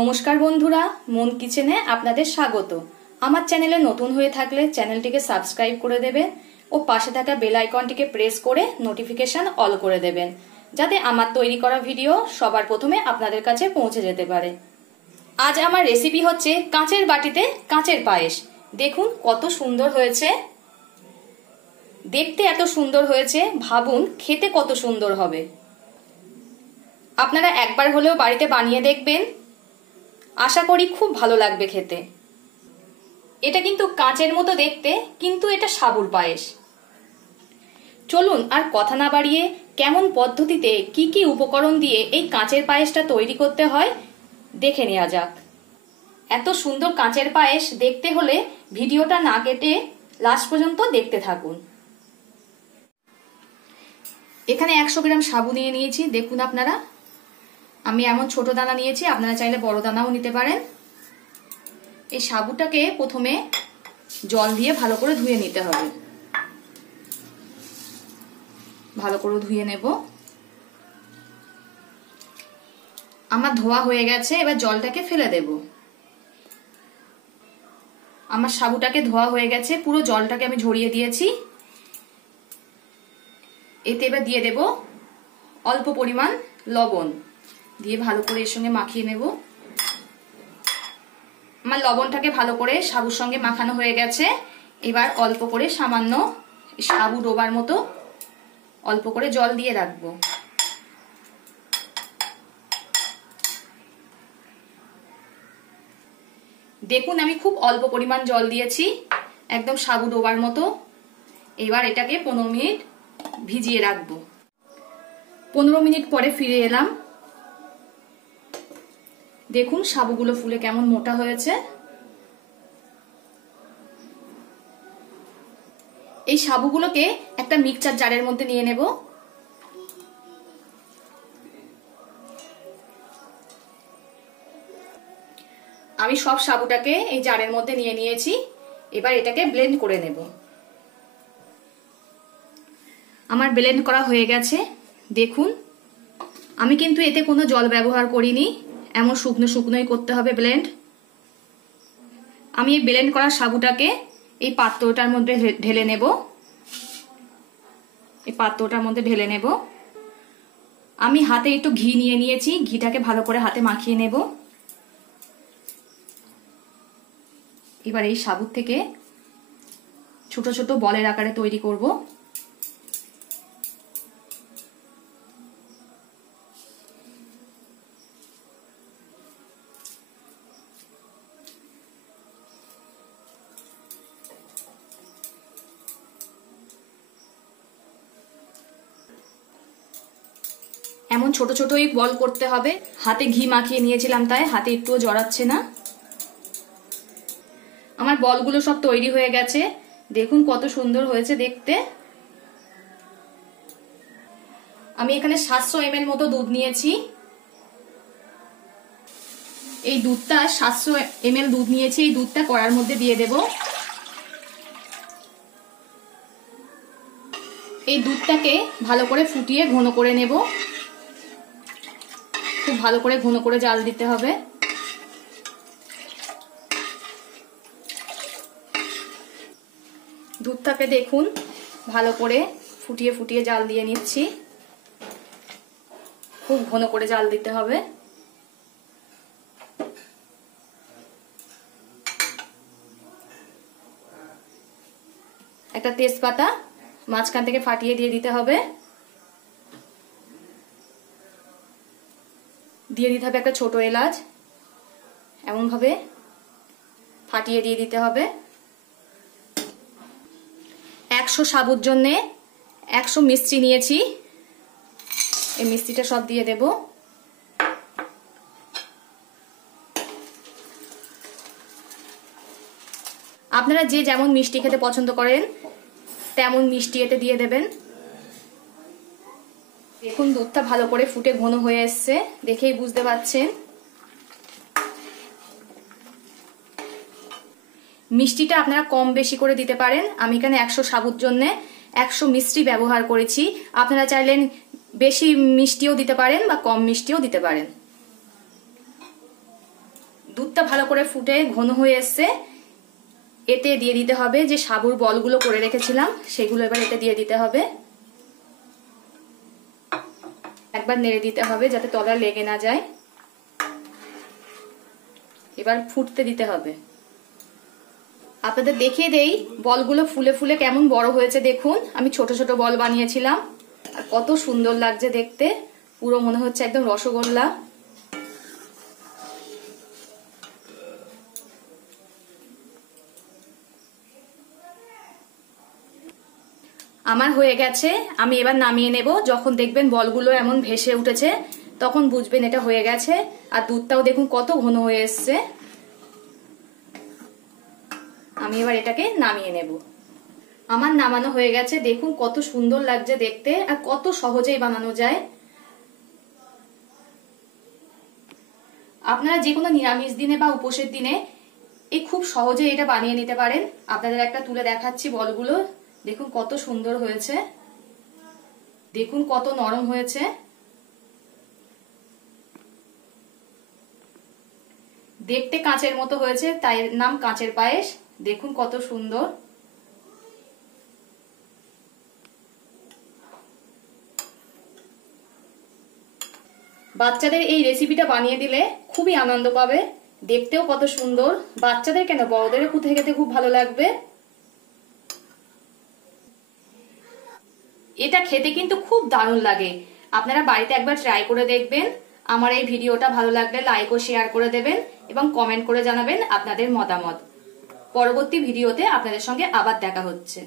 নমস্কার বন্ধুরা, মন কিচেনে আপনাদের স্বাগত। আমার চ্যানেলে নতুন হয়ে থাকলে চ্যানেলটিকে সাবস্ক্রাইব করে দেবেন ও পাশে থাকা বেল আইকনটিকে প্রেস করে নোটিফিকেশন অল করে দেবেন, যাতে আমার তৈরি করা ভিডিও সবার প্রথমে আপনাদের কাছে পৌঁছে যেতে পারে। আজ আমার রেসিপি হচ্ছে কাঁচের বাটিতে কাঁচের পায়েস। দেখুন কত সুন্দর হয়েছে, দেখতে এত সুন্দর হয়েছে, ভাবুন খেতে কত সুন্দর হবে। আপনারা একবার হলেও বাড়িতে বানিয়ে দেখবেন, আশা করি খুব ভালো লাগবে খেতে। এটা কিন্তু কাঁচের মতো দেখতে, কিন্তু এটা সাবুর পায়েস। চলুন আর কথা না বাড়িয়ে কেমন পদ্ধতিতে কি কি উপকরণ দিয়ে এই কাঁচের পায়েসটা তৈরি করতে হয় দেখে নেওয়া যাক। এত সুন্দর কাঁচের পায়েস দেখতে হলে ভিডিওটা না কেটে লাস্ট পর্যন্ত দেখতে থাকুন। এখানে 100 গ্রাম সাবু নিয়ে নিয়েছি। দেখুন আপনারা, আমি এমন ছোট দানা নিয়েছি, আপনারা চাইলে বড় দানাও নিতে পারেন। এই সাবুটাকে প্রথমে জল দিয়ে ভালো করে ধুয়ে নিতে হবে। ভালো করে ধুয়ে নেব। আমার ধোয়া হয়ে গেছে, এবার জলটাকে ফেলে দেব। আমার সাবুটাকে ধোয়া হয়ে গেছে, পুরো জলটাকে আমি ঝরিয়ে দিয়েছি। এতে এবার দিয়ে দেব অল্প পরিমাণ লবণ, দিয়ে ভালো করে এর সঙ্গে মাখিয়ে নেব। আমার লবণটাকে ভালো করে সাবুর সঙ্গে মাখানো হয়ে গেছে। এবার অল্প করে সামান্য সাবু ডোবার মতো অল্প করে জল দিয়ে রাখবো। দেখুন আমি খুব অল্প পরিমাণ জল দিয়েছি, একদম সাবু ডোবার মতো। এবার এটাকে 15 মিনিট ভিজিয়ে রাখবো। 15 মিনিট পরে ফিরে এলাম। দেখুন সাবুগুলো ফুলে কেমন মোটা হয়েছে। এই সাবুগুলোকে একটা মিক্সচার জারের মধ্যে নিয়ে নেব। আমি সব সাবুটাকে এই জারের মধ্যে নিয়ে নিয়েছি। এবার এটাকে ব্লেন্ড করে নেব। আমার ব্লেন্ড করা হয়ে গেছে। দেখুন আমি কিন্তু এতে কোনো জল ব্যবহার করিনি, এমন শুকনো শুকনোই করতে হবে ব্লেন্ড। আমি এই ব্লেন্ড করা সাবুটাকে এই পাত্রটার মধ্যে ঢেলে নেব। এই পাত্রটার মধ্যে ঢেলে নেব। আমি হাতে একটু ঘি নিয়ে নিয়েছি, ঘিটাকে ভালো করে হাতে মাখিয়ে নেব। এবার এই সাবুর থেকে ছোট ছোট বলের আকারে তৈরি করব। এমন ছোট ছোটই বল করতে হবে। হাতে ঘি মাখিয়ে নিয়েছিলাম তাই হাতে একটুও জড়াচ্ছে না। আমার বলগুলো সব তৈরি হয়ে গেছে। দেখুন কত সুন্দর হয়েছে দেখতে। আমি এখানে 700 ml মতো দুধ নিয়েছি। এই দুধটা 700 ml দুধ নিয়েছি। এই দুধটা কড়ার মধ্যে দিয়ে দেব। এই দুধটাকে ভালো করে ফুটিয়ে ঘন করে নেব। খুব ভালো করে ঘন করে জাল দিতে হবে। দুধটাকে দেখুন ভালো করে ফুটিয়ে ফুটিয়ে জাল দিয়ে নিচ্ছি। খুব ঘন করে জাল দিতে হবে। একটা তেজপাতা মাঝখান থেকে ফাটিয়ে দিয়ে দিতে হবে। দিয়ে দিতে হবে একটা ছোট এলাচ, এমন ভাবে ফাটিয়ে দিয়ে দিতে হবে। 100 সাবুর জন্য 100 মিষ্টি নিয়েছি। এই মিষ্টিটা সব দিয়ে দেব। আপনারা যে যেমন মিষ্টি খেতে পছন্দ করেন তেমন মিষ্টি এতে দিয়ে দেবেন। দেখুন দুধটা ভালো করে ফুটে ঘন হয়ে এসছে, দেখেই বুঝতে পারছেন। মিষ্টিটা আপনারা কম বেশি করে দিতে পারেন। আমি এখানে 100 সাবুর জন্য 100 মিষ্টি ব্যবহার করেছি। আপনারা চাইলেন বেশি মিষ্টিও দিতে পারেন বা কম মিষ্টিও দিতে পারেন। দুধটা ভালো করে ফুটে ঘন হয়ে এসছে। এতে দিয়ে দিতে হবে যে সাবুর বলগুলো করে রেখেছিলাম, সেগুলো এবার এতে দিয়ে দিতে হবে। একবার নেড়ে দিতে হবে যাতে তলায় লেগে না যায়। এবার ফুটতে দিতে হবে। আপনাদের দেখিয়ে দেই বলগুলো ফুলে ফুলে কেমন বড় হয়েছে। দেখুন, আমি ছোট ছোট বল বানিয়েছিলাম আর কত সুন্দর লাগছে দেখতে, পুরো মনে হচ্ছে একদম রসগোল্লা। আমার হয়ে গেছে, আমি এবার নামিয়ে নেব। যখন দেখবেন বলগুলো এমন ভেসে উঠেছে তখন বুঝবেন এটা হয়ে গেছে। আর দুধটাও দেখুন কত ঘন হয়ে এসছে। আমি এবার এটাকে নামিয়ে নেব। আমার নামানো হয়ে গেছে, দেখুন কত সুন্দর লাগছে দেখতে আর কত সহজেই বানানো যায়। আপনারা যে কোনো নিরামিষ দিনে বা উপোসের দিনে এই খুব সহজে এটা বানিয়ে নিতে পারেন। আপনাদের একটা তুলে দেখাচ্ছি বলগুলো, দেখুন কত সুন্দর হয়েছে, দেখুন কত নরম হয়েছে। দেখতে কাঁচের মতো হয়েছে, তাই নাম কাঁচের পায়েস। দেখুন কত সুন্দর। বাচ্চাদের এই রেসিপিটা বানিয়ে দিলে খুবই আনন্দ পাবে। দেখতেও কত সুন্দর, বাচ্চাদের কেন বড়দেরও খেতে খুব ভালো লাগবে। এটা খেতে কিন্তু খুব দারুণ লাগে। আপনারা বাড়িতে একবার ট্রাই করে দেখবেন। আমার এই ভিডিওটা ভালো লাগলে লাইক ও শেয়ার করে দেবেন এবং কমেন্ট করে জানাবেন আপনাদের মতামত। পরবর্তী ভিডিওতে আপনাদের সঙ্গে আবার দেখা হচ্ছে।